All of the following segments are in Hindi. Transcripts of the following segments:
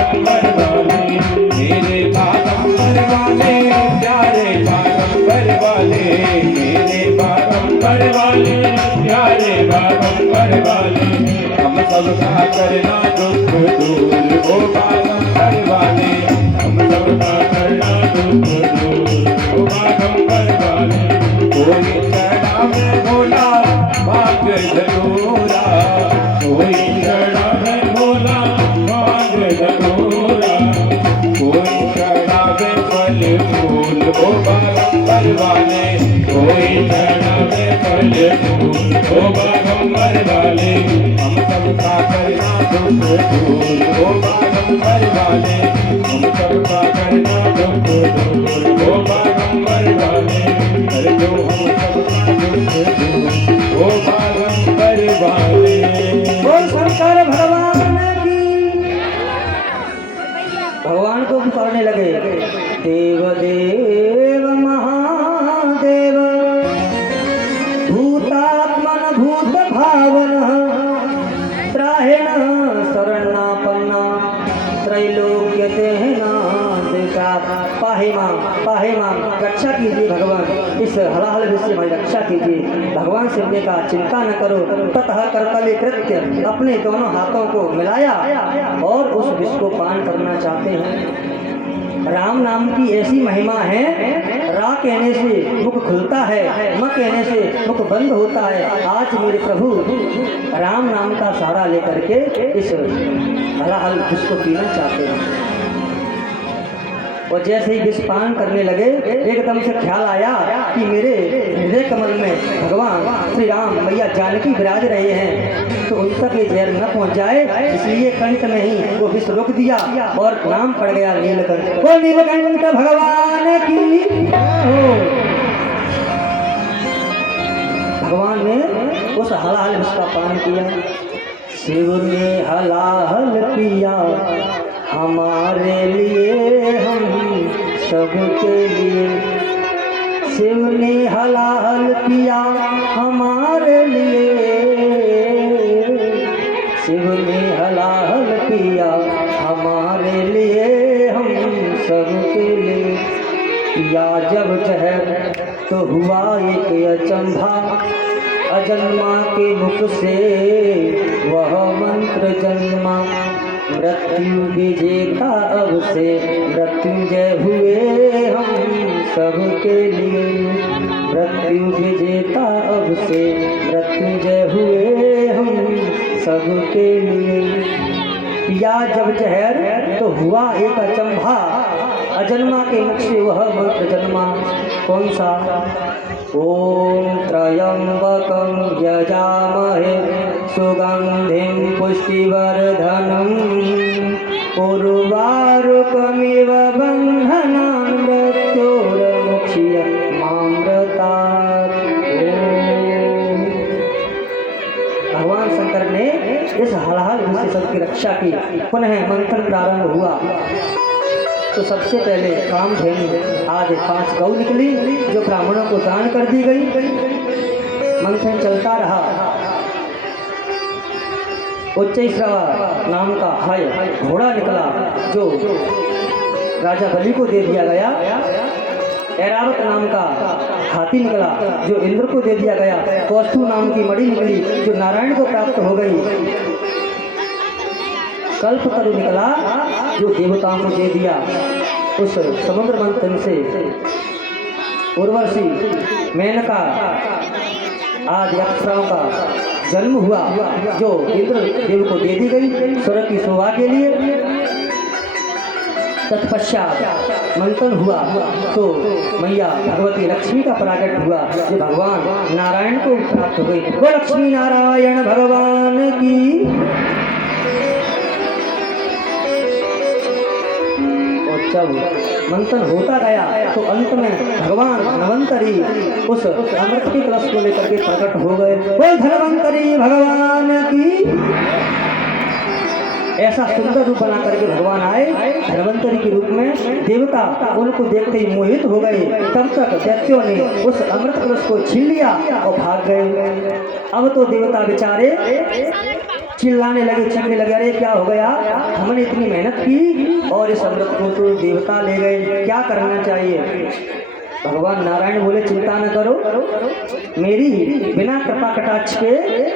बागंबर वाले, मेरे बागंबर वाले, प्यारे बागंबर वाले, मेरे बागंबर वाले, प्यारे बागंबर वाले, हम सबका करना दुख दूर ओ बागंबर वाले, हम सबका करना दुख दूर ओ बागंबर वाले। कोई चढ़ावे भोला भाग धतूरा, कोई चढ़ावे भोला भाग धतूरा, कोई चढ़ावे फल फूल ओ बागंबर वाले, कोई चढ़ावे फल फूल ओ बागंबर वाले, हम सबका करना दुख दूर ओ बागंबर वाले, हम सबका करना दुख दूर ओ बागंबर वाले, कर दो हम सबका दुख दूर ओ बागंबर वाले। बोल शंकर भगवान की। भगवान को पुकारने लगे, देव देव महादेव, भूतात्मन भूत भावन, त्राहेण शरणापन्ना, त्रैलोक्य तेहना पाहे मां रक्षा कीजिए भगवान, इस हलाहल विष से हमारी रक्षा कीजिए। भगवान से ने कहा, चिंता न करो। ततः करतले कृत्य, अपने दोनों हाथों को मिलाया और उस विष को पान करना चाहते हैं। राम नाम की ऐसी महिमा है, रा कहने से मुख खुलता है, म कहने से मुख बंद होता है। आज मेरे प्रभु राम नाम का सहारा लेकर के इस हलाहल विष को पीना चाहते हैं। और जैसे ही विष पान करने लगे, एकदम से ख्याल आया कि मेरे हृदय कमल में भगवान श्री राम मैया जानकी विराज रहे हैं, तो उन तक ये जहर न पहुंच जाए, इसलिए कंठ में ही वो विष रोक दिया और नाम पड़ गया नीलकंठ। वो नीलकंठ भगवान की। भगवान ने उस हलाहल विष का पान किया। शिव ने हलाहल पिया हमारे लिए, हम सबके लिए। शिव ने हलाहल पिया हमारे लिए, शिव ने हलाहल पिया हमारे लिए, हम सबके लिए। पिया जब जहर तो हुआ एक अचंभा, अजन्मा के मुख से वह मंत्र जन्मा। मृत्यु विजेता अब से मृत्युंजय हुए हम सबके लिए, मृत्यु विजेता अब से मृत्युंजय हुए हम सबके लिए। पिया जब जहर तो हुआ एक अचंभा, अजन्मा के मुख से वह मंत्र जन्मा। कौन सा? ओम त्र्यंबकं यजामहे सुगंधिं पुष्टिवर्धनम्, उर्वारुकमिव बन्धनान् मृत्योर्मुक्षीयमामृतात्। भगवान शंकर ने इस हलाहल विष से सबकी रक्षा की। पुनः मंथन प्रारंभ हुआ तो सबसे पहले कामधेनु आज 5 गौ निकली, जो ब्राह्मणों को दान कर दी गई। मंथन चलता रहा। उच्चैश्रवा नाम का हय घोड़ा निकला, जो राजा बलि को दे दिया गया। ऐरावत नाम का हाथी निकला, जो इंद्र को दे दिया गया। कौस्तु नाम की मणि निकली, जो नारायण को प्राप्त हो गई। कल्पतरु निकला, जो देवताओं को दे दिया। उस समुद्र मंथन से उर्वशी मेनका आज अप्सराओं का जन्म हुआ, जो इंद्र देव को दे दी गई स्वर्ग की शोभा के लिए। तत्पश्चात मंथन हुआ तो मैया भगवती लक्ष्मी का प्राकट हुआ, जो भगवान नारायण को प्राप्त हो गई। वो लक्ष्मी नारायण भगवान की। जब मंथन होता गया तो अंत में भगवान धन्वंतरी उस अमृत के कलश को लेकर के प्रकट हो गए। बोल धन्वंतरी भगवान की। ऐसा सुंदर रूप बना करके भगवान आए धन्वंतरी के रूप में। देवता उनको देखते ही मोहित हो गए। तब तक दैत्यों ने उस अमृत कलश को छीन लिया और भाग गए। अब तो देवता बेचारे चिल्लाने लगे, चीखने लगे, अरे क्या हो गया, हमने इतनी मेहनत की और इस अमृत को तो देवता ले गए, क्या करना चाहिए। भगवान नारायण बोले चिंता न करो, मेरी बिना कृपा कटाक्ष के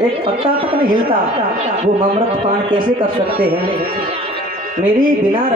एक पत्ता तक नहीं हिलता, वो अमृत पान कैसे कर सकते हैं। मेरी बिना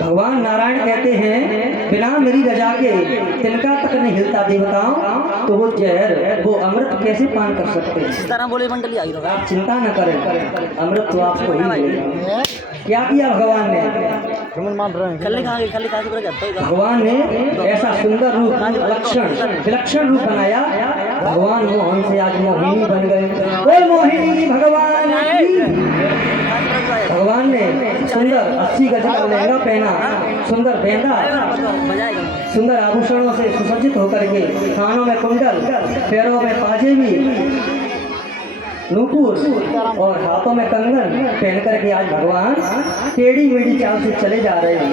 भगवान नारायण कहते हैं बिना मेरी रजा के तिनका तक नहीं हिलता देवताओं, तो वो जहर वो अमृत कैसे पान कर सकते हैं। इस तरह बोले मंडली आई रहा। आप चिंता न करें, अमृत तो आपको ही मिलेगा। क्या किया भगवान ने, भगवान ने ऐसा सुंदर रूप विलक्षण रूप बनाया, भगवान मोहन से आज मोहिनी बन गए। वो मोहिनी भगवान भगवान ने सुंदर 80 गज का लहंगा पहना, सुंदर बेंदा, सुंदर आभूषणों से सुसज्जित होकर के, कानों में कुंडल, पैरों में पाजेबी, नूपुर और हाथों में कंगन पहन करके आज भगवान टेढ़ी मेढ़ी चाल से चले जा रहे हैं।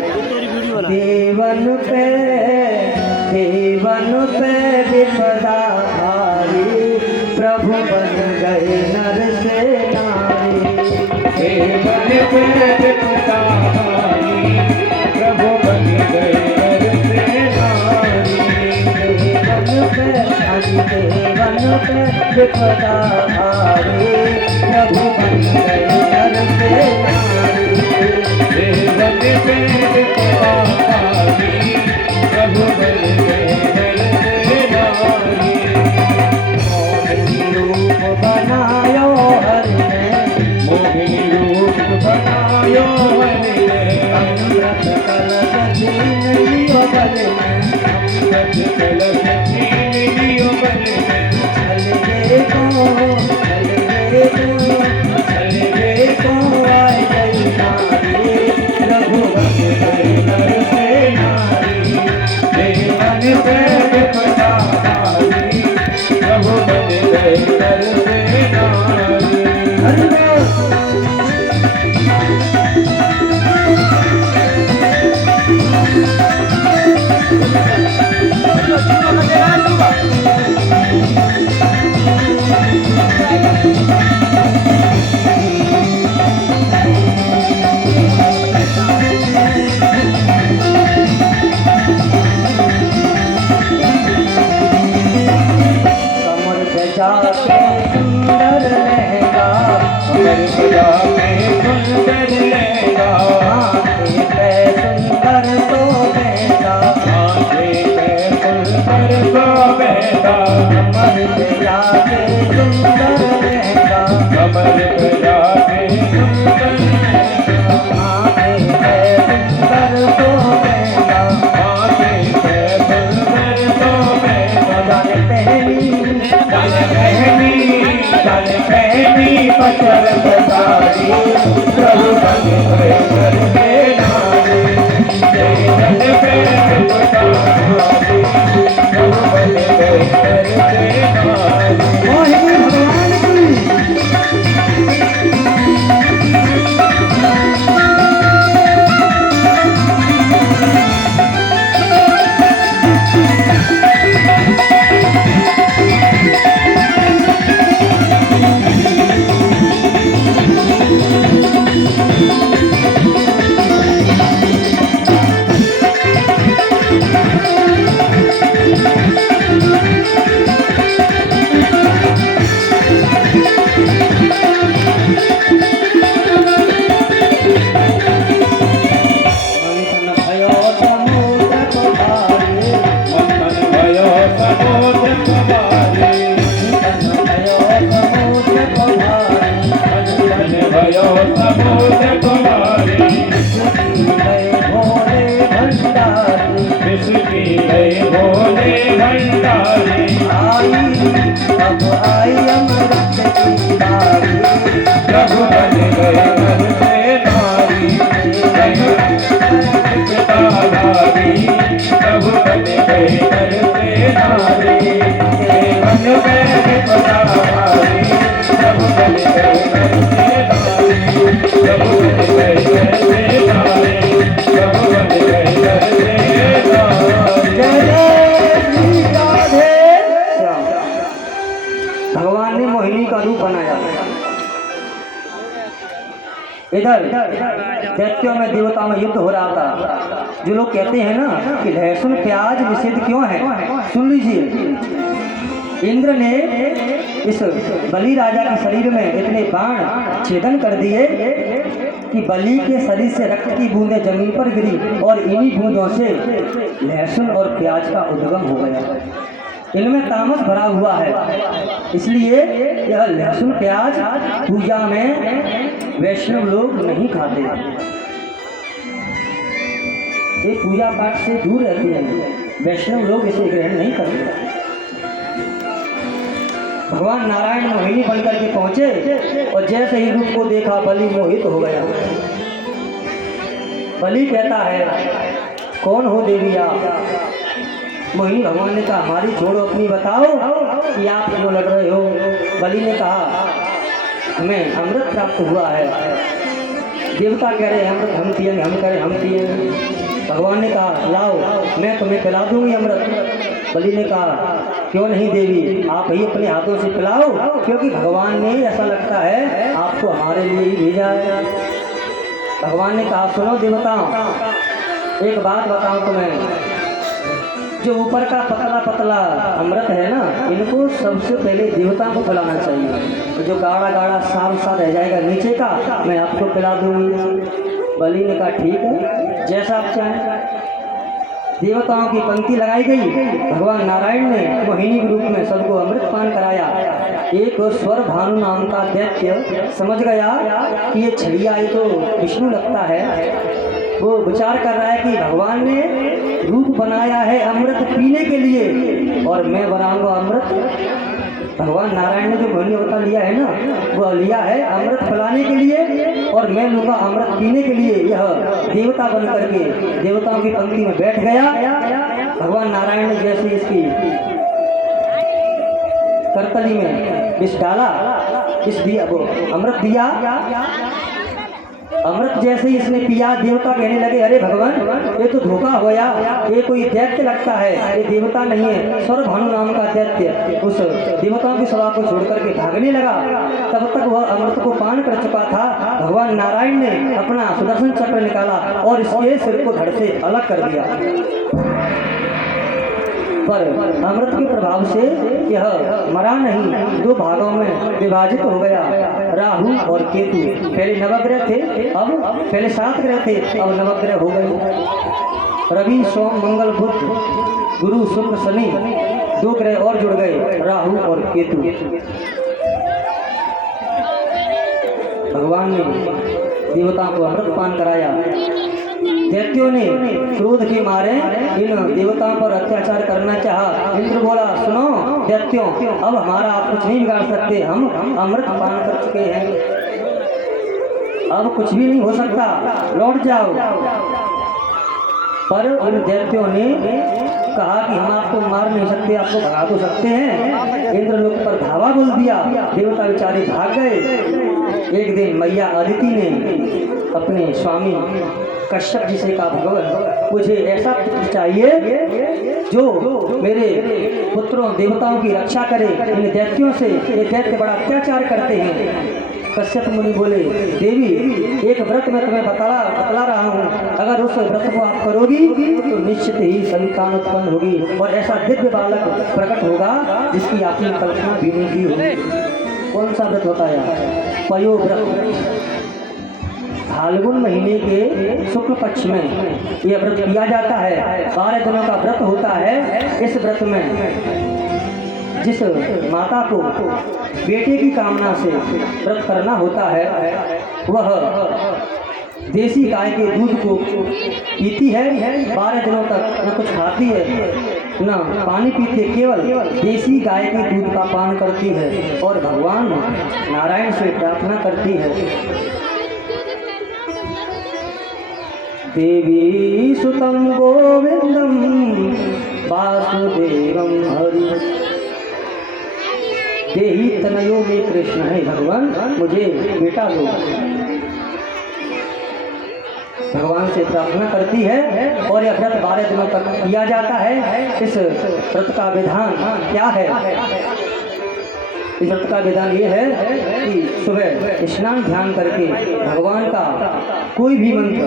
देवन पे विपदा भारी, प्रभु बन गए नर से नारी। देवन पे विपदा भारी, प्रभु बन गए नर से नारी। देवन पे विपदा भारी, प्रभु बन गए नर से नारी। देवन पे विपदा भारी, प्रभु बन गए नर से नारी। मोहिनी रूप बनायो हरि ने, मोहिनी रूप बनायो हरि ने। अमृत कलश छीन लियो गले में, अमृत कलश छीन लियो गले में। चल गए को आए गई नारी, प्रभु बन गए नर से नारी। देवन पे विपदा भारी, प्रभु बन गए नर से नारी। हरि बोल। कमर पे जाके सुंदर लहंगा, कमर पे जाके सुंदर लहंगा। माथे पे सुंदर तो बेटा, माथे पे सुंदर शोभेदा। कमर पे जाके सुंदर लहंगा, कमर पे जाके सुंदर लहंगा। माथे पे सुंदर तो बेटा, माथे पे सुंदर शोभेदा। गल पहनी गल पहनी पचरत साड़ी, प्रभु बन गए नर से नारी। देवन पे विपदा भारी, प्रभु बन गए नर से नारी। मोहिनी भगवान की। मंथन भयो समुद्र को भारी, मंथन भयो समुद्र को भारी। मंथन भयो समुद्र को भारी, मंथन भयो समुद्र को भारी। विष्णु गए भोले भंडारी, विष्णु गए भोले भंडारी। अब आई अमृत की बारी, प्रभु बन गए नर से नारी। विपदा भारी, प्रभु रूप बनाया। इधर दैत्यों में देवताओं में युद्ध हो रहा था। जो लोग कहते हैं ना कि लहसुन प्याज निषेध क्यों है, सुन लीजिए। इंद्र ने इस बलि राजा के शरीर में इतने बाण छेदन कर दिए कि बलि के शरीर से रक्त की बूंदें जमीन पर गिरी और इन्हीं बूंदों से लहसुन और प्याज का उद्गम हो गया। इनमें तामस भरा हुआ है, इसलिए यह लहसुन प्याज पूजा में वैष्णव लोग नहीं खाते। ये पूजा पाठ से दूर रहते हैं, वैष्णव लोग इसे ग्रहण नहीं करते। भगवान नारायण मोहिनी बनकर के पहुंचे और जैसे ही रूप को देखा बलि मोहित हो गया। बलि कहता है, कौन हो देवी आप? मोहिनी भगवान ने कहा, हमारी छोड़ो, अपनी बताओ कि आप क्यों लड़ रहे हो। बलि ने कहा, हमें अमृत प्राप्त हुआ है। देवता कह रहे हैं अमृत हम पिएंगे, हम कह रहे हम पिएंगे। भगवान ने कहा, लाओ मैं तुम्हें पिला दूंगी अमृत। बलि ने कहा, क्यों नहीं देवी, आप ही अपने हाथों से पिलाओ, क्योंकि भगवान ने ऐसा लगता है आपको हमारे लिए ही भेजा है। भगवान ने कहा, सुनो देवताओं, एक बात बताओ तुम्हें, जो ऊपर का पतला पतला अमृत है ना, इनको सबसे पहले देवताओं को पिलाना चाहिए। जो गाढ़ा गाढ़ा साफ सा रह जाएगा नीचे का, मैं आपको पिला दूंगी। बलि ने कहा, ठीक है, जैसा आप चाहें। देवताओं की पंक्ति लगाई गई। भगवान नारायण ने मोहिनी के रूप में सबको अमृत पान कराया। एक स्वर भानु नाम का दैत्य समझ गया कि ये छलिया ये तो विष्णु लगता है। वो विचार कर रहा है कि भगवान ने रूप बनाया है अमृत पीने के लिए और मैं बनाऊंगा अमृत। भगवान नारायण ने जो मोहिनी अवतार लिया है ना, वो लिया है अमृत पिलाने के लिए और मैं लूँगा अमृत पीने के लिए। यह देवता बन करके देवताओं की पंक्ति में बैठ गया। भगवान नारायण ने जैसे इसकी करतली में विष डाला, विष दिया, वो अमृत दिया। अमृत जैसे ही इसने पिया, देवता कहने लगे, अरे भगवान ये तो धोखा होया, ये कोई दैत्य लगता है, ये देवता नहीं है। स्वर भानु नाम का दैत्य उस देवताओं की सभा को छोड़ करके भागने लगा। तब तक वह अमृत को पान कर चुका था। भगवान नारायण ने अपना सुदर्शन चक्र निकाला और इसके सिर को धड़ से अलग कर दिया। पर अमृत के प्रभाव से यह मरा नहीं, दो भागों में विभाजित हो गया। राहु और केतु पहले नवग्रह थे, अब पहले 7 ग्रह थे, अब नवग्रह हो गए। रवि सोम मंगल बुध गुरु शुक्र शनि 2 ग्रह और जुड़ गए, राहु और केतु। भगवान ने देवताओं को अमृत पान कराया। दैत्यों ने क्रोध के मारे इन देवताओं पर अत्याचार करना चाहा। इंद्र बोला, सुनो दैत्यों, अब हमारा आप कुछ नहीं बिगाड़ सकते, हम अमृत पान कर चुके हैं, अब कुछ भी नहीं हो सकता, लौट जाओ। पर उन दैत्यों ने कहा कि हम आपको मार नहीं सकते, आपको भगा तो सकते हैं। इंद्र लोक पर धावा बोल दिया, देवता बेचारे भाग गए। एक दिन मैया अदिति ने अपने स्वामी कश्यप जी से कहा, भगवान मुझे ऐसा पुत्र चाहिए जो मेरे पुत्रों देवताओं की रक्षा करे इन दैत्यों से, ये दैत्य बड़ा अत्याचार करते हैं। कश्यप मुनि बोले, देवी एक व्रत मैं तुम्हें बतला रहा हूँ, अगर उस व्रत को आप करोगी तो निश्चित ही संतान उत्पन्न होगी और ऐसा दिव्य बालक प्रकट होगा जिसकी आपने कल्पना भी नहीं की होगी। कौन सा व्रत होता है? पयो व्रत। फाल्गुन महीने के शुक्ल पक्ष में यह व्रत किया जाता है। 12 दिनों का व्रत होता है। इस व्रत में जिस माता को बेटे की कामना से व्रत करना होता है, वह देसी गाय के दूध को पीती है। 12 दिनों तक न कुछ खाती है न पानी पीती है, केवल देसी गाय के दूध का पान करती है और भगवान नारायण से प्रार्थना करती है, देवी सुतम गोविंदम वासुदेवम हरि देही तनयो में कृष्ण है। भगवान मुझे बेटा दो। भगवान से प्रार्थना करती है और यह व्रत 12 दिनों तक किया जाता है। इस व्रत का विधान क्या है? इस व्रत का विधान ये है कि सुबह स्नान ध्यान करके भगवान का कोई भी मंत्र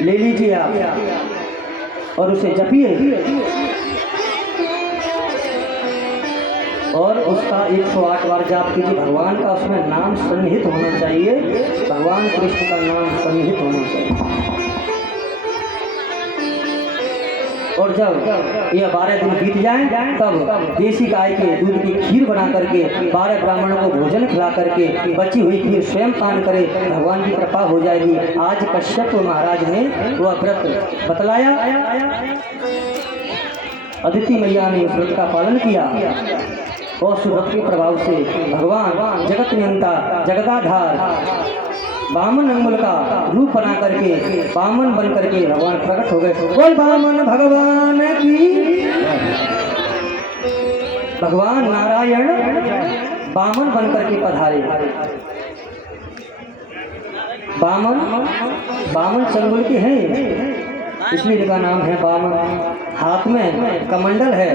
ले लीजिए आप और उसे जपिए और उसका 108 बार जाप कीजिए। भगवान का उसमें नाम सन्निहित होना चाहिए, भगवान कृष्ण का नाम सन्निहित होना चाहिए। और जब यह 12 दिन बीत जाएं तब देसी गाय के दूध की खीर बना करके 12 ब्राह्मणों को भोजन खिला करके बची हुई खीर स्वयं पान करे, भगवान की कृपा हो जाएगी। आज कश्यप महाराज ने वह व्रत बतलाया, अदिति मैया ने उस व्रत का पालन किया और उस व्रत के प्रभाव से भगवान जगत नियंता जगदाधार बामन अंगुल का रूप बना करके बामन बन करके भगवान प्रकट हो गए। बोल बामन भगवान की। भगवान नारायण बामन बन करके पधारे। बामन चंगुल के हैं, इसलिए इनका नाम है बामन। हाथ में कमंडल है,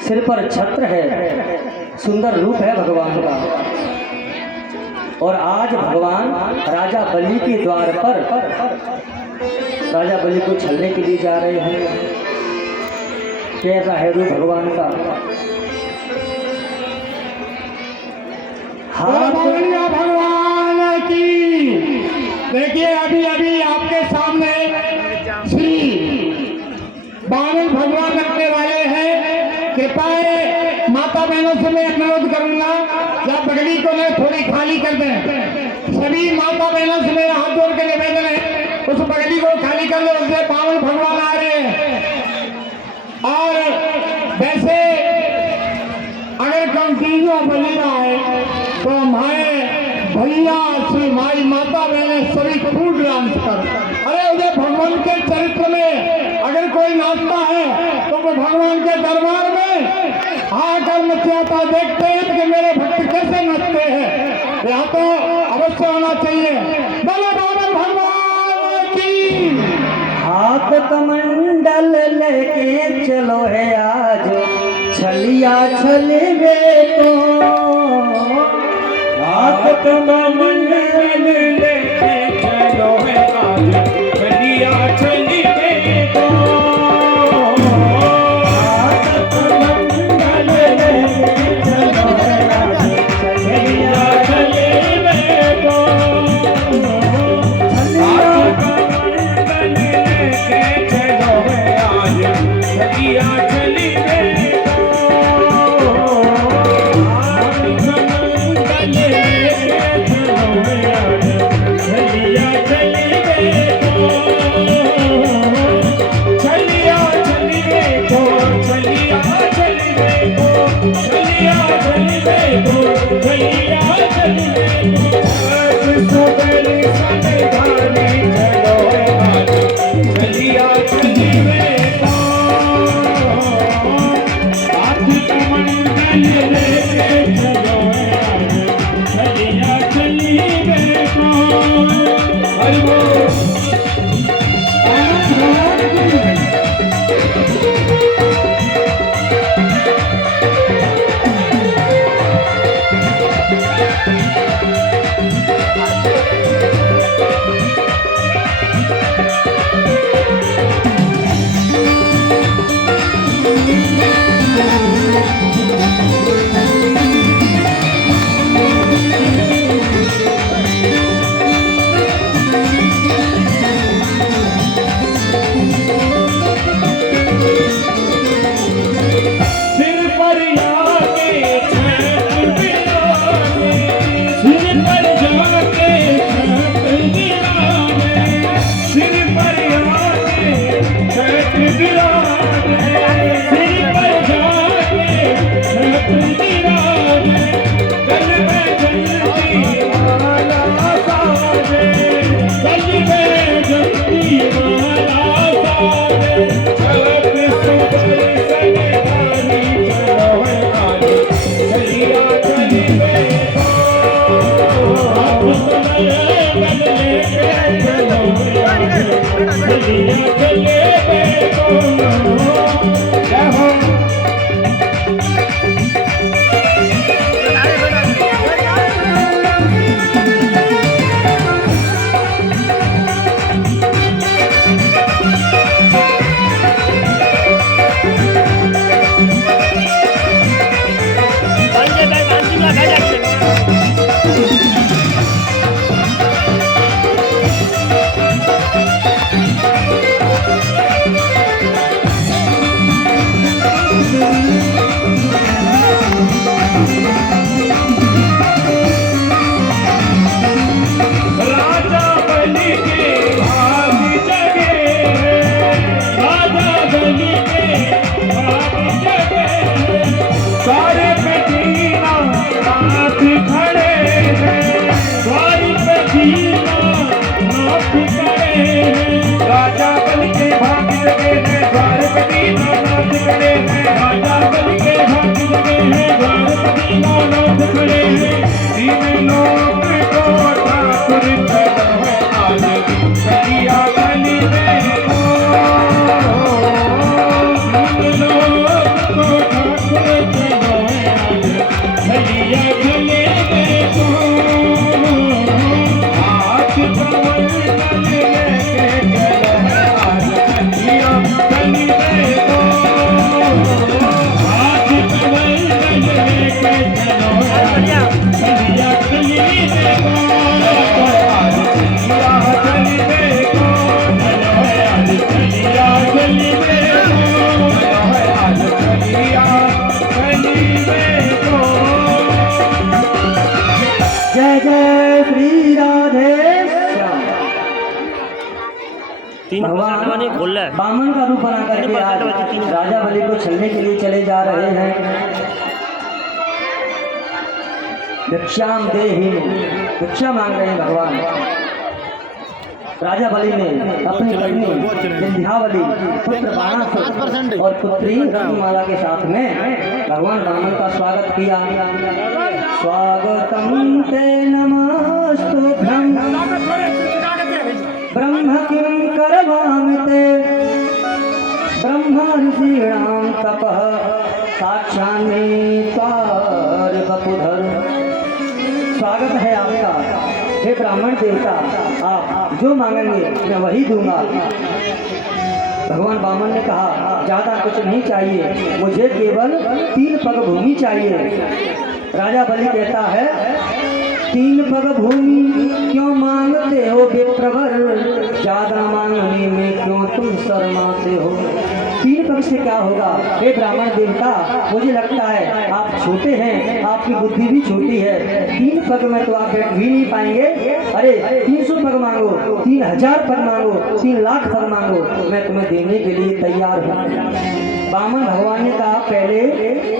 सिर पर छत्र है, सुंदर रूप है भगवान का। और आज भगवान राजा बलि के द्वार पर राजा बलि को छलने के लिए जा रहे हैं। कैसा है रूप भगवान का। भगवान की। देखिए अभी अभी आपके सामने श्री बामन भगवान रखने वाले हैं। कृपया माता बहनों से मैं अनुरोध करूंगा या बगली को मैं थोड़ी खाली कर दें। सभी माता बहनों से मेरा हाथ जोड़ के निवेदन है, उस बगली को खाली कर दे, उसमें बामन भगवान आ रहे हैं। और वैसे अगर कंटिन्यू बनी रहा है तो हमारे भैया श्री माई माता बहने सभी खूब डांस कर। अरे उधर भगवान के चरित्र में अगर कोई नाचता है तो वो भगवान के दरबार में आकर नचाता देखते हैं कि मेरे भक्त कैसे नचते हैं। यह तो अवश्य होना चाहिए। बोलो बामन भगवान की। हाथ कमंडल लेके चलो है आज छलिया छलवे तो। हाथ कमंडल लेके चलो है आज छलिया छलवे तो। हाथ कमंडल लेके चलो है आज छलिया छलवे तो। हाथ कमंडल लेके चलो है आज छलिया छलवे तो। बामन का रूप बना करके आज राजा बलि को छलने के लिए चले जा रहे हैं। भिक्षाम देहि, भिक्षा मांग रहे हैं भगवान। राजा बलि ने अपनी पत्नी विंध्यावली, पुत्र बाणासुर और पुत्री रत्नमाला के साथ में भगवान वामन का स्वागत किया। स्वागतम ते नमस्तुभ्यं ब्रह्म किं करवामि ते ब्रह्म ऋषीणां तपः साक्षान्मे त्वार बपुधर। स्वागत है आपका हे ब्राह्मण देवता, आप जो मांगेंगे मैं वही दूंगा। भगवान वामन ने कहा ज्यादा कुछ नहीं चाहिए, मुझे केवल 3 पग भूमि चाहिए। राजा बलि कहता है 3 पग भूमि क्यों मांगते हो विप्रवर, ज्यादा मांगने में क्यों तुम शर्माते हो। 3 पग से क्या होगा हे ब्राह्मण देवता, मुझे लगता है आप छोटे हैं, आपकी बुद्धि भी छोटी है। 3 पग में तो आप बैठ भी नहीं पाएंगे। अरे 300 पग मांगो, 3000 पग मांगो, 3 लाख पग मांगो, मैं तुम्हें देने के लिए तैयार हूँ। वामन भगवान ने कहा पहले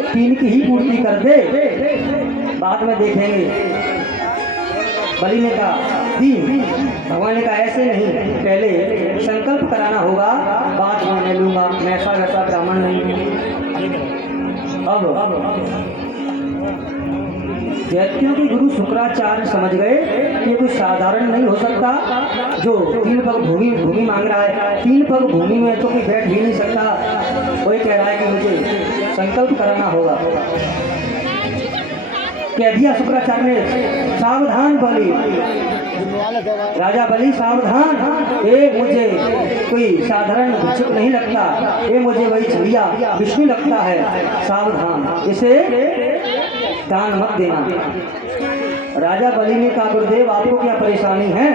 3 की ही पूर्ति कर दे, बाद में देखेंगे। बलि ने कहा 3। भगवान ने कहा ऐसे नहीं, पहले संकल्प कराना होगा, बाद में मैं लूंगा, मैं ऐसा वैसा ब्राह्मण नहीं। अब दैत्यों के गुरु शुक्राचार्य समझ गए कि कुछ साधारण नहीं हो सकता जो 3 पग भूमि मांग रहा है। 3 पग भूमि में तो कोई बैठ ही नहीं सकता। कोई कह रहा है कि मुझे संकल्प कराना होगा। कह दिया शुक्राचार्य ने, सावधान बलि, राजा बलि सावधान, ये मुझे कोई साधारण भिक्षुक नहीं लगता, ये मुझे वही छलिया विष्णु लगता है। सावधान, इसे दान मत देना। राजा बलि ने कहा गुरुदेव आपको क्या परेशानी है,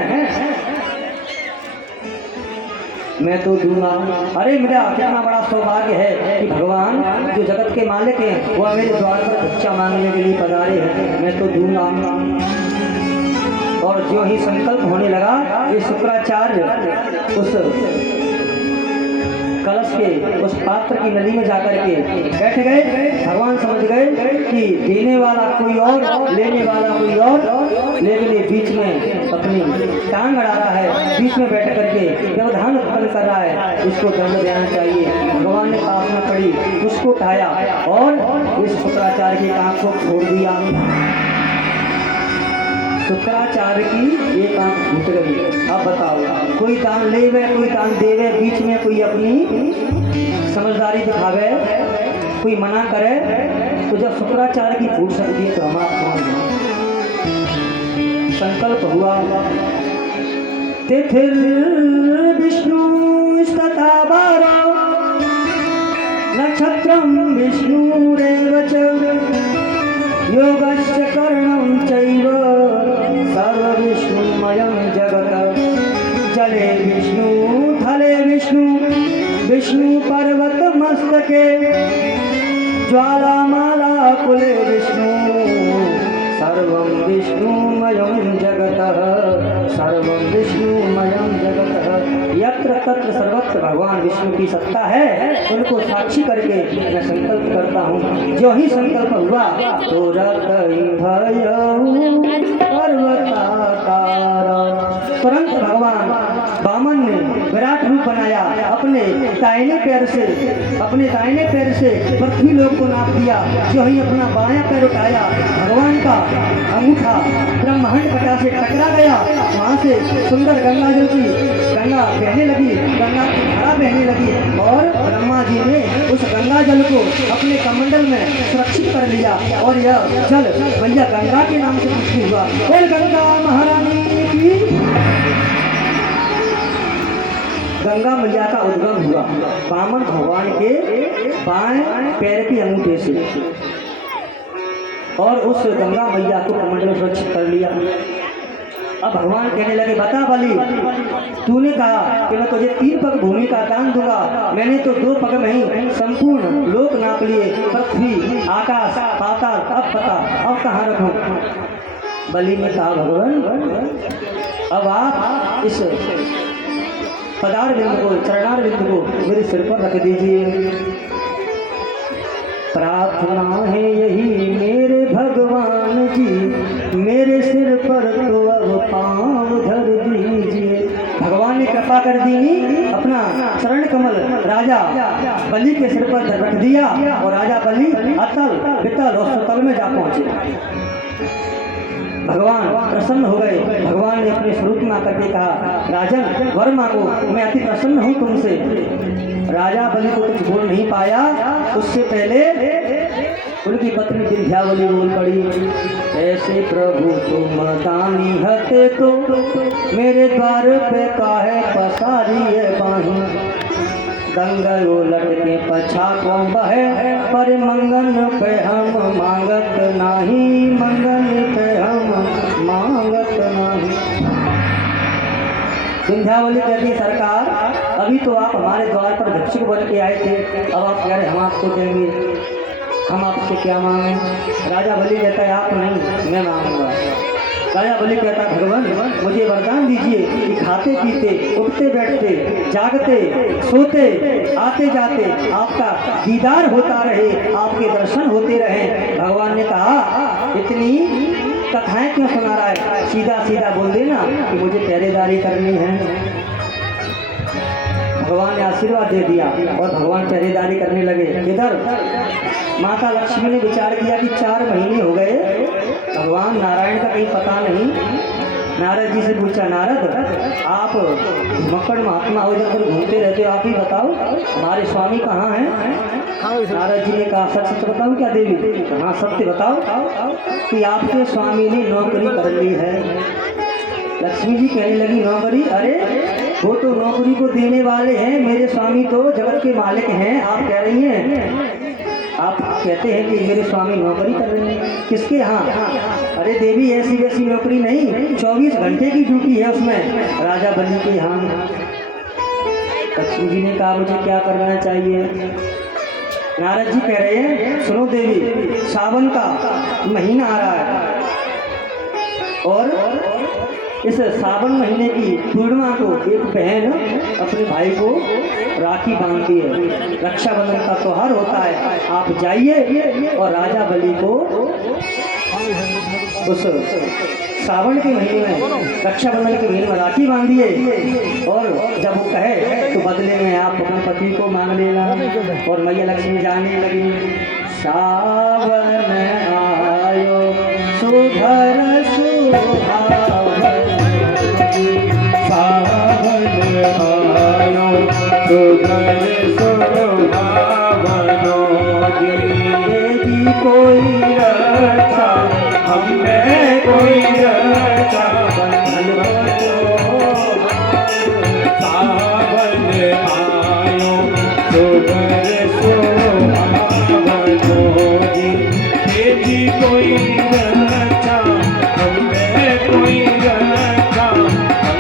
मैं तो दूंगा। अरे मेरा कितना बड़ा सौभाग्य है कि भगवान जो जगत के मालिक हैं वह मेरे द्वार पर भिक्षा मांगने के लिए पधारे हैं, मैं तो दूंगा। और जो ही संकल्प होने लगा ये शुक्राचार्य उस कलश के उस पात्र की नली में जाकर के बैठ गए। भगवान समझ गए कि देने वाला कोई और, लेने वाला कोई और, लेकिन ये बीच में अपनी टांग अड़ा रहा है, बीच में बैठ करके व्यवधान उत्पन्न कर रहा है, इसको दंड देना चाहिए। भगवान ने पास में पड़ी, उसको उठाया और इस शुक्राचार्य की आंख को छोड़ दिया। शुक्राचार्य की एक आंख फूट गई। अब बताओ, कोई दान लेवे कोई दान देवे, बीच में कोई अपनी समझदारी दिखावे, कोई मना करे, तो जब शुक्राचार्य की फूट सकती है तो हमारा कौन है। संकल्प हुआ तिथिर विष्णु स्तता बारो नक्षत्रम विष्णुरेव च योगश्च करणं चैव सर्वविष्णुमयं जगत्। जले विष्णु थले विष्णु विष्णु पर्वत मस्तके ज्वालामाला कुले विष्णु सर्वं विष्णुमयं जगतः सर्वं विष्णुमयं जगतः। यत्र तत्र सर्वत्र भगवान विष्णु की सत्ता है, उनको साक्षी करके मैं संकल्प करता हूँ। जो ही संकल्प हुआ तो तुरंत भगवान वामन ने विराट रूप बनाया। अपने दाहिने पैर से पृथ्वी लोक को नाप दिया। जो ही अपना बायां पैर उठाया, भगवान का अंगूठा ब्रह्मांड कटा से टकरा गया। वहाँ से सुंदर गंगा बहने लगी, गंगा की धारा बहने लगी और ब्रह्मा जी ने उस गंगा जल को अपने कमंडल में सुरक्षित कर लिया और यह जल भैया गंगा के नाम से प्रसिद्ध हुआ। बोल गंगा महारानी की। गंगा मैया का उद्गम हुआ वामन भगवान के बाएं पैर के अंगूठे से और उस गंगा मैया को कमंडल में सुरक्षित कर लिया। अब भगवान कहने लगे, बता बलि, तूने कहा कि मैं तुझे 3 पग भूमि का दान दूंगा, मैंने तो 2 पग में ही संपूर्ण लोक नाप लिए, पृथ्वी आकाश पाताल, अब बता अब कहाँ रखूं। बलि ने कहा, भगवान अब आप इस पदार बिंद को, चरणार बिंद को मेरे सिर पर रख दीजिए। प्रार्थना है यही मेरे भगवान जी, मेरे सिर पर तो अब पाँव धर दीजिए। भगवान ने कृपा कर दी, अपना चरण कमल राजा बलि के सिर पर रख दिया और राजा बलि अतल वितल और सुतल में जा पहुंचे। भगवान प्रसन्न हो गए। भगवान ने अपने स्वरूप में आकर के कहा, राजन वर मांगो, मैं अति प्रसन्न हूँ तुमसे। राजा बलि को कुछ बोल नहीं पाया। उससे पहले उनकी पत्नी विंध्यावली बोल पड़ी, ऐसे प्रभु तुम दानी हते तो मेरे द्वार पे काहे पसारी है बाही। दंगल उलट के पछा को बहे, पर मंगन पे हम मांगत नाही, मंगन पे हम मांगत नाही। विंध्यावली कहती है, सरकार अभी तो आप हमारे द्वार पर भिक्षुक बन के आए थे, अब आप कह रहे हम आपको देंगे, हम आपसे क्या मांगे। राजा बलि कहता है, आप नहीं मैं मांगूंगा। राजा बलि कहता है, भगवान मुझे वरदान दीजिए कि खाते पीते उठते बैठते जागते सोते आते जाते आपका दीदार होता रहे, आपके दर्शन होते रहे। भगवान ने कहा, इतनी कथाएं क्यों सुना रहा है, सीधा सीधा बोल देना कि मुझे पहरेदारी करनी है। भगवान ने आशीर्वाद दे दिया और भगवान पहरेदारी करने लगे। इधर माता लक्ष्मी ने विचार किया कि 4 महीने हो गए, भगवान नारायण का कहीं पता नहीं। नारद जी से पूछा, नारद आप मक्कड़ महात्मा हो जाकर घूमते रहते हो, आप ही बताओ हमारे स्वामी कहाँ हैं। नारद जी ने कहा, सच सच बताऊं क्या देवी। हाँ सत्य बताओ कि आपके स्वामी ने नौकरी कर ली है। लक्ष्मी जी कहने लगी, नौकरी? अरे वो तो नौकरी को देने वाले हैं, मेरे स्वामी तो जगत के मालिक हैं। आप कह रही हैं, आप कहते हैं कि मेरे स्वामी नौकरी कर रहे हैं, किसके यहाँ? अरे देवी ऐसी वैसी नौकरी नहीं, 24 घंटे की ड्यूटी है उसमें, राजा बलि के यहाँ। लक्ष्मी जी ने कहा, मुझे क्या करना चाहिए। नारद जी कह रहे हैं, सुनो देवी, सावन का महीना आ रहा है और इस सावन महीने की पूर्णिमा को एक बहन अपने भाई को राखी बांधती है, रक्षाबंधन का त्योहार होता है। आप जाइए और राजा बलि को उस सावन के महीने में, रक्षाबंधन के महीने में राखी बांधिए और जब वो कहे तो बदले में आप अपने पति को मांग लेना। और मैया लक्ष्मी जाने लगी, सावन आयो सुधर सुहावन, सावन आयो सुधर सुहावनो जी कोई रक्षा हमें कोई रक्षा बंधन सावन आयो सुधर सुहावनो जी कोई रक्षा हमें कोई रक्षा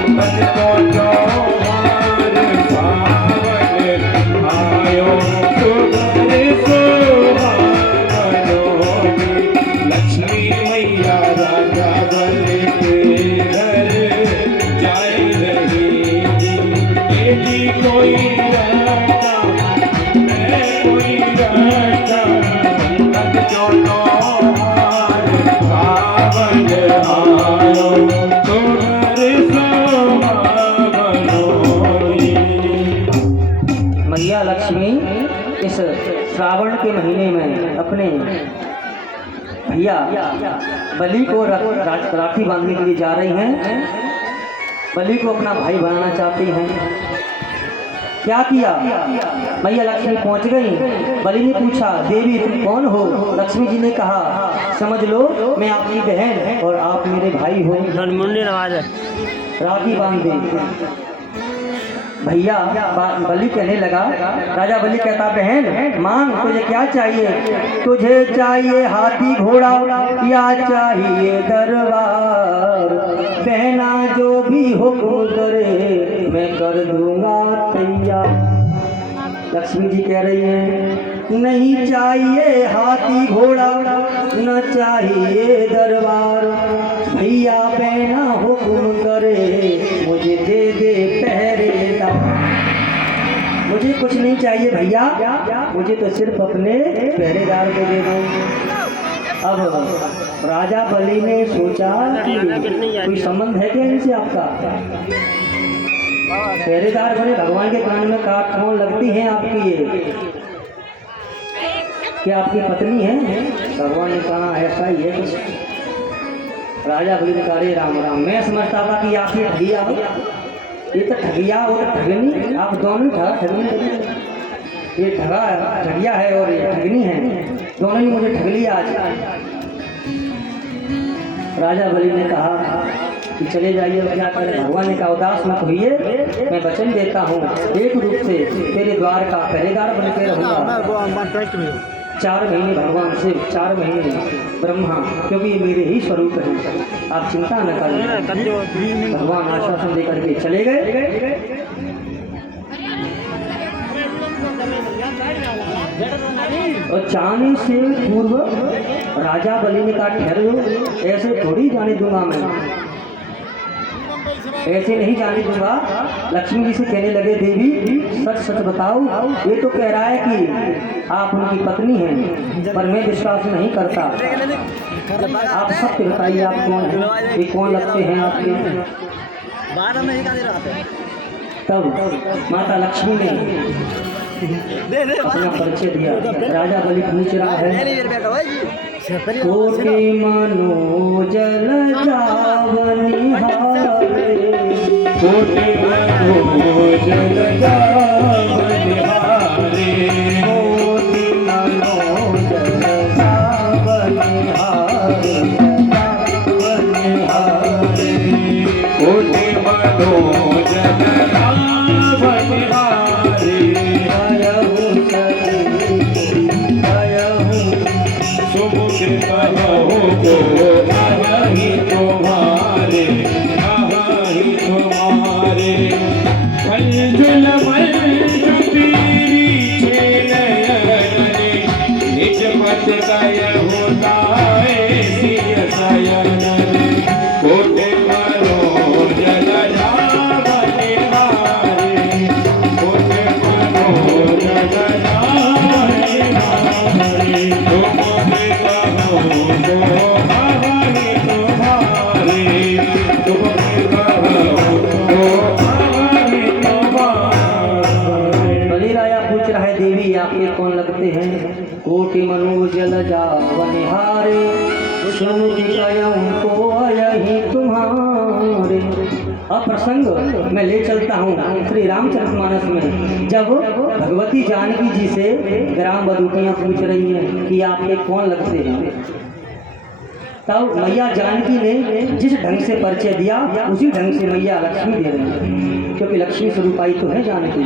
बंधन को त्योहार सावन आयो सुधर सुहावनो लक्ष्मी मैया राजा बलि के घर जाए रही जी कोई रक्षा मैं कोई रक्षा बंधन को त्योहार सावन आयो सुधर सुहावनो। मैया लक्ष्मी इस श्रावण के महीने में अपने भैया बलि को राखी बांधने के लिए जा रही हैं। बलि को अपना भाई बनाना चाहती हैं। क्या किया, मैया लक्ष्मी पहुंच गई। बलि ने पूछा, देवी तुम कौन हो? लक्ष्मी जी ने कहा, समझ लो मैं आपकी बहन और आप मेरे भाई हो। राखी बांध दी। भैया बलि कहने लगा, राजा बलि कहता, बहन मांग तुझे क्या चाहिए? तुझे चाहिए हाथी घोड़ा या चाहिए दरबार? बहना जो भी हुक्म करे मैं कर दूंगा तैयार। लक्ष्मी जी कह रही हैं, नहीं चाहिए हाथी घोड़ा न चाहिए दरबार, भैया बहना हुक्म करे मुझे दे दे पहरेदार। नहीं चाहिए भैया, मुझे तो सिर्फ अपने पहरेदार को दे दो। अब राजा बलि ने सोचा कि कोई संबंध है क्या इनसे आपका? पहरेदार बने भगवान के कान में काट कौन लगती हैं आपकी? ये क्या आपकी पत्नी है? भगवान ने कहा ऐसा ही है। राजा बलि ने कहा अरे राम राम, मैं समझता था कि आप ये ठगिया हो, ये तो ठगिया वो तो ठगनी, आप दोनों ठगनी, ये ठगिया है और ये ठगनी है, दोनों ही मुझे ठग लिया आज। राजा बलि ने कहा कि चले जाइए, और क्या करें? भगवान ने कहा उदास मत होइए, मैं वचन देता हूँ एक रूप से तेरे द्वार का पहरेदार बन के रहूँगा। 4 महीने भगवान से, 4 महीने ब्रह्मा, क्योंकि ये मेरे ही स्वरूप हैं, आप चिंता न करें। भगवान आश्वासन देकर के चले गए। और जाने से पूर्व राजा बलि ने कहा ठहरो, ऐसे थोड़ी जाने दूंगा मैं, ऐसे नहीं जाने दूंगा। लक्ष्मी जी से कहने लगे देवी सच सच बताओ, ये तो कह रहा है कि आप उनकी पत्नी हैं, पर मैं विश्वास नहीं करता। आप सत्य बताइए, आप कौन हैं, ये कौन लगते हैं आपके? तब माता लक्ष्मी ने अपना परिचय दिया। राजा बलि पूछ रहा है कोटि मनोजल जावनिहारे, कोटि मनोजल जावनिहारे, कोटि मनोजल जावनिहारे, जावनिहारे, कोटि मनोजल जावनिहारे, सुमुख कहो को आही तुम्हारे, आही तुम्हारे, मंजुल मंजु पीरी छे नयने, निज पद गय होताए सिय सयन, कोटि मनोजल जावनिहारे, कोटि मनोजल जावनिहारे, बलिराजा पूछ रहा है देवी आपके कौन लगते हैं? कोटि मनोजल जावनिहारे, सुमुख को यही तुम्हारे। अप्रसंग मैं ले चलता हूँ श्री रामचरितमानस में, जब भगवती जानकी जी से ग्राम बधूटियाँ पूछ रही हैं कि आपके कौन लगते हैं, तब मैया जानकी ने जिस ढंग से परिचय दिया उसी ढंग से मैया लक्ष्मी दे रही है, क्योंकि लक्ष्मी स्वरूपाई तो है जानकी।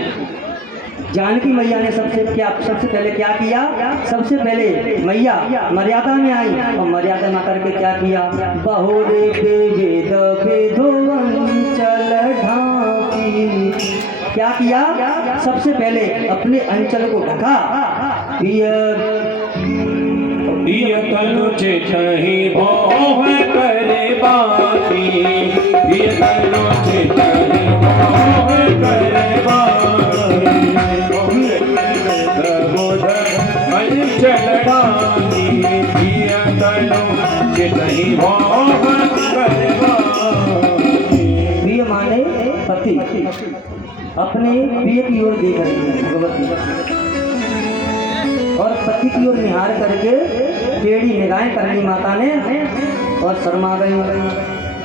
जानकी मैया ने सबसे पहले क्या किया? सबसे पहले मैया मर्यादा में आई, और मर्यादा में करके क्या किया? बहुरे वेद वेदोवंचल ढांकी। क्या किया? सबसे पहले अपने अंचल को ढका। तनु चितहि भोह करे बाती, तनु चितहि भोह करे बाती, अंचल ढांकी, तनु चितहि भोह करे बाती। प्रिय माने पति, अपने प्रिय की ओर देख रही है भगवती, और पति की ओर निहार करके टेढ़ी निगाहें कर ली माता ने और शर्मा गई।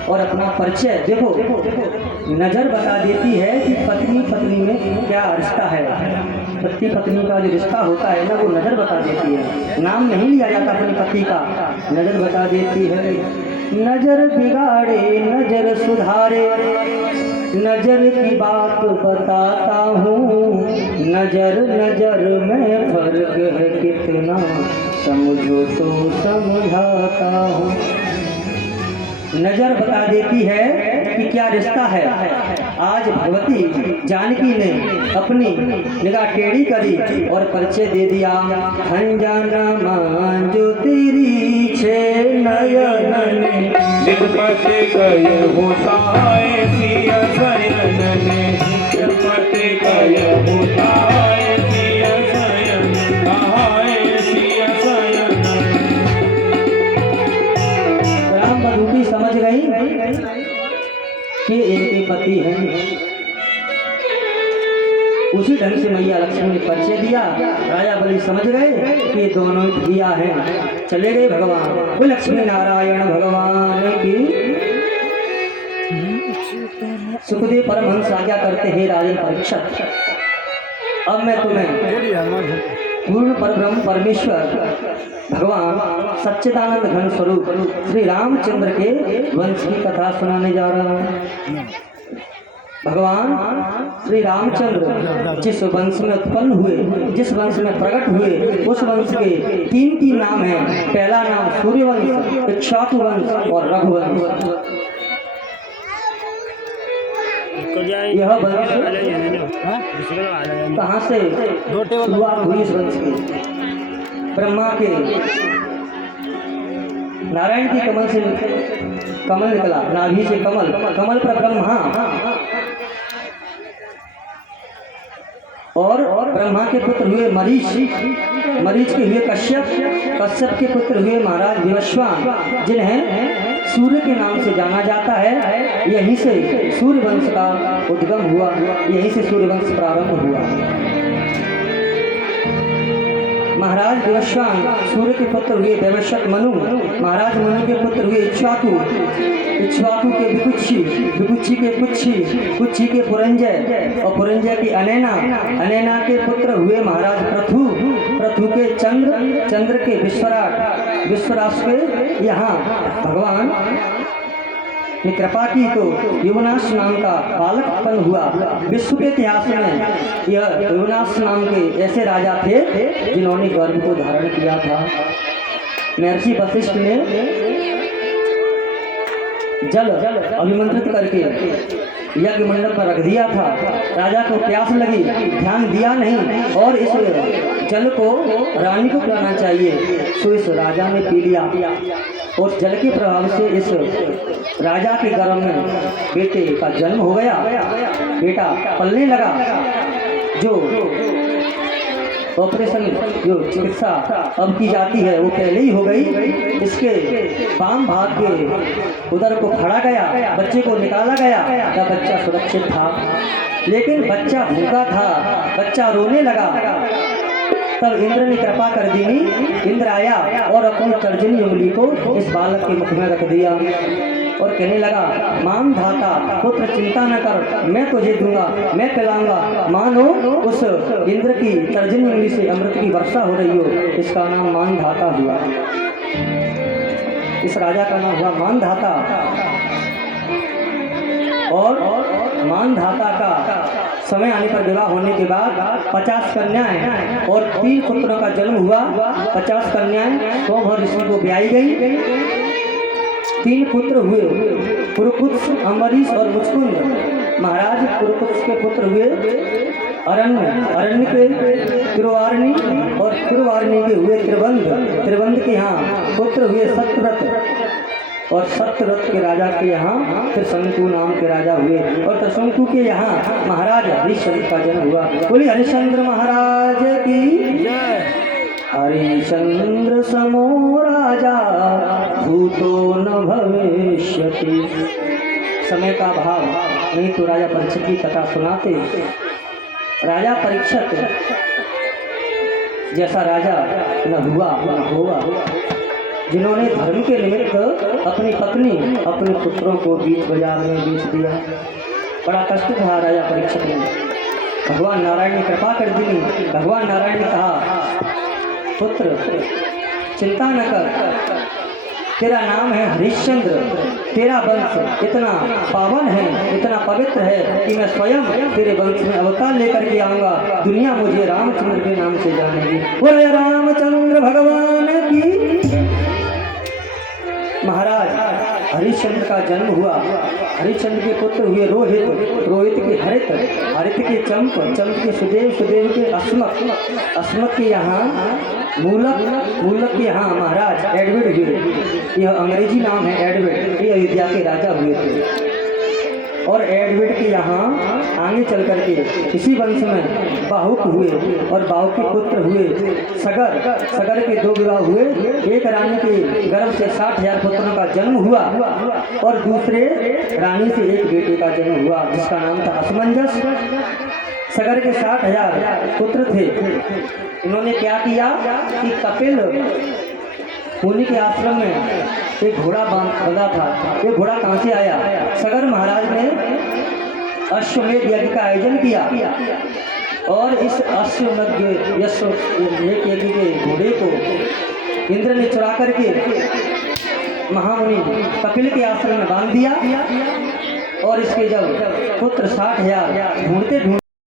और अपना परिचय देखो, नजर बता देती है कि पत्नी पत्नी में क्या रिश्ता है। पति पत्नी का जो रिश्ता होता है ना, वो नजर बता देती है। नाम नहीं लिया जाता अपने पति का, नजर बता देती है। नजर बिगाड़े नजर सुधारे, नजर की बात बताता हूँ, नजर नजर में फर्क है कितना, समझो तो समझाता हूँ। नजर बता देती है कि क्या रिश्ता है। आज भगवती जानकी ने अपनी निगाह टेढ़ी करी और परिचय दे दिया। खंजना मांजो तेरी छे नयनने, निजपत गय होताए सिय सयनने, निजपत गय होताए कहाए सिया सयन। राम बधूटी समझ गई कि इनके पति हैं। उसी ढंग से मैया लक्ष्मी ने परिचय दिया। राजा बलि समझ गए कि ये दोनों भैया हैं। चले गए भगवान। वो लक्ष्मी नारायण भगवान की। सुखदेव परमहंस आज्ञा करते हैं राजन परीक्षित, अब मैं तुम्हें पूर्ण परब्रह्म परमेश्वर भगवान सच्चिदानंद घन स्वरूप श्री रामचंद्र के वंश की कथा सुनाने जा रहा हूँ। भगवान श्री रामचंद्र जिस वंश में उत्पन्न हुए, जिस वंश में प्रकट हुए, उस वंश के तीन नाम हैं। पहला नाम सूर्यवंश, इक्ष्वाकु वंश और रघुवंश। यह वंश कहाँ से शुरुआत हुई? इस वंश की ब्रह्मा के नारायण की कमल से कमल निकला, नाभि से कमल, कमल पर ब्रह्मा और ब्रह्मा के पुत्र हुए मरीच, मरीच के हुए कश्यप, कश्यप के पुत्र हुए महाराज विवस्वान, जिन्हें सूर्य के नाम से जाना जाता है। यहीं से सूर्य वंश का उद्गम हुआ, यहीं से सूर्य वंश प्रारंभ हुआ। महाराज विवस्वान सूर्य के पुत्र हुए वैवस्वत मनु, महाराज मनु के पुत्र हुए इक्ष्वाकु, इक्ष्वाकु के विकुक्षी, विकुक्षी के कुक्षी, कुक्षी के पुरंजय और पुरंजय की अनैना, अनैना के पुत्र हुए महाराज पृथु, पृथु के चंद्र, चंद्र के विश्वराट, विश्वराट के यहाँ भगवान ने कृपा की तो युवनाश नाम का बालक उत्पन्न हुआ। विश्व के इतिहास में यह युवनाश नाम के ऐसे राजा थे जिन्होंने गर्भ को धारण किया था। महर्षि वशिष्ठ ने जल अभिमंत्रित करके यज्ञ मंडप पर रख दिया था। राजा को प्यास लगी, ध्यान दिया नहीं और इस जल को रानी को पिलाना चाहिए, तो इस राजा ने पी लिया और जल के प्रभाव से इस राजा के गर्भ में बेटे का जन्म हो गया। बेटा पलने लगा। जो ऑपरेशन, जो चिकित्सा अब की जाती है वो पहले ही हो गई। इसके वाम भाग के उदर को फाड़ा गया, बच्चे को निकाला गया। तब बच्चा सुरक्षित था, लेकिन बच्चा भूखा था, बच्चा रोने लगा। तब इंद्र ने कृपा कर दी। इंद्र आया और अपनी तर्जनी उंगली को इस बालक के मुख में रख दिया और कहने लगा, मान धाता पुत्र चिंता न कर, मैं तुझे दूंगा, मैं पिलाऊंगा। मानो उस इंद्र की तर्जनी उंगली से अमृत की वर्षा हो रही हो। इसका नाम मान धाता हुआ। इस राजा का नाम हुआ मान धाता। और मान धाता का समय आने पर विवाह होने के बाद 50 कन्याएं और 3 पुत्रों का जन्म हुआ। 50 कन्याएं सोमहर ऋषि को ब्याई गई। 3 पुत्र हुए, पुरुपुत्स, अम्बरीश और मुचकुंद। महाराज पुरुपुत्स के पुत्र हुए अरण्य, अरण्य के तिरुवारणी और तिरुवारणी के हुए त्रिबंध, त्रिबंध के यहाँ पुत्र हुए सत्यव्रत और सत्यव्रत के राजा के यहाँ त्रिशंकु नाम के राजा हुए और त्रिशंकु के यहाँ महाराज हरिश्चंद्र का जन्म हुआ। बोली हरिश्चंद्र महाराज की। हरिश्चंद्र समो राजा भूतो न भविष्यति। समय का भाव नहीं तो राजा परीक्षित की कथा सुनाते। राजा परीक्षित जैसा राजा न हुआ न होगा, जिन्होंने धर्म के निमित्त अपनी पत्नी, अपने पुत्रों को बीच बाजार में बेच दिया। बड़ा कष्ट था राजा परीक्षित ने। भगवान नारायण ने कृपा कर दी। भगवान नारायण ने कहा, पुत्र चिंता न कर, तेरा नाम है हरिश्चंद्र। तेरा वंश इतना पावन है, इतना पवित्र है कि मैं स्वयं तेरे वंश में अवतार लेकर के आऊँगा। दुनिया मुझे रामचंद्र के नाम से जानेगी। बोले रामचंद्र भगवान की। महाराज हरिश्चंद्र का जन्म हुआ। हरिश्चंद्र के पुत्र हुए रोहित, रोहित के हरित, हरित के चंप, चंप के सुदेव, सुदेव के अस्मक, अस्मक के यहाँ मूलक, मूलक के यहाँ महाराज एडवर्ड हुए। यह अंग्रेजी नाम है एडवर्ड। ये अयोध्या के राजा हुए थे। और एडविट के यहाँ आगे चल करके इसी वंश में बाहुक हुए और बाहुक के पुत्र हुए सगर के 2 विवाह हुए। एक रानी के गर्भ से 60,000 पुत्रों का जन्म हुआ और दूसरे रानी से एक बेटे का जन्म हुआ जिसका नाम था असमंजस। सगर के 60,000 पुत्र थे। इन्होंने क्या किया कि कपिल मुनि के आश्रम में एक घोड़ा बंधा था। ये घोड़ा कहाँ से आया? सगर महाराज ने अश्वमेध यज्ञ का आयोजन किया और इस अश्वमेध यज्ञ के घोड़े को इंद्र ने चुरा करके महामुनि कपिल के आश्रम में बांध दिया और इसके जब पुत्र 60,000 ढूंढते